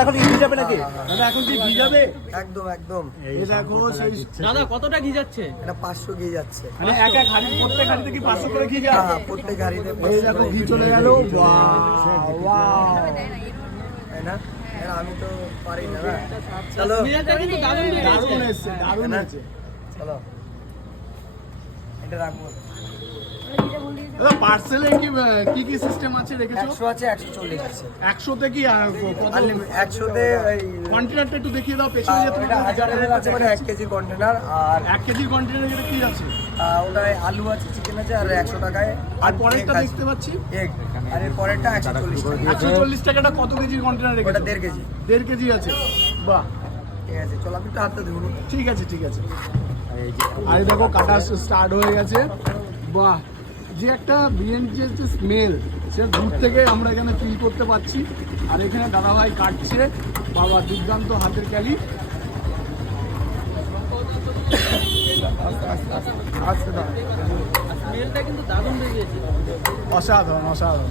এখন ঘি যাবে নাকি দাদা? এখন কি ঘি যাবে? একদম একদম। এই দেখো সেই দাদা কতটা ঘি যাচ্ছে? এটা 500 ঘি যাচ্ছে। মানে এক এক হাঁড়ি, প্রত্যেক হাঁড়িতে কি 500 করে ঘি যায়? হ্যাঁ, প্রত্যেক গাড়িতে এই দেখো ঘি চলে গেল। ওয়াও, তাই না? আমি তো পারি না। চলো স্মেলটা কিন্তু দারুণ বেরিয়েছে। দারুণ এসছে, দারুণ হয়েছে। চলো এটা রাখবো। দাদা পার্সেলে কি কি সিস্টেম আছে রেখেছো? 100 আছে, 140 আছে। 100 তে কি কত? 100 তে ওই কন্টেনারটা একটু দেখিয়ে দাও পেছনে যে ওটা 1000 ml আছে, মানে 1 কেজি কন্টেনার। আর 1 কেজির কন্টেনারে কি আছে? ওটায় আলু আছে, চিকেন আছে, আর 100 টাকায়। আর পরেরটা দেখতে পাচ্ছি এগ, আর এর পরেরটা 140 টাকা। 140 টাকাটা কত কেজির কন্টেনার রেখেছো? ওটা 1.5 কেজি। 1.5 কেজি আছে। বাহ, ঠিক আছে, চলো আমি একটু হাতটা ধুবো। ঠিক আছে ঠিক আছে। আর এই দেখো কাটা স্টার্ট হয়ে গেছে। বাহ, যে একটা বিরিয়ানির যে স্মেল, সে দূর থেকে আমরা এখানে ফিল করতে পারছি। আর এখানে দাদাভাই কাটছে, বাবা দুর্দান্ত হাতের ক্যালি। আচ্ছা দাও। স্মেলটা কিন্তু দারুণ বেরিয়েছে। অসাধারণ অসাধারণ।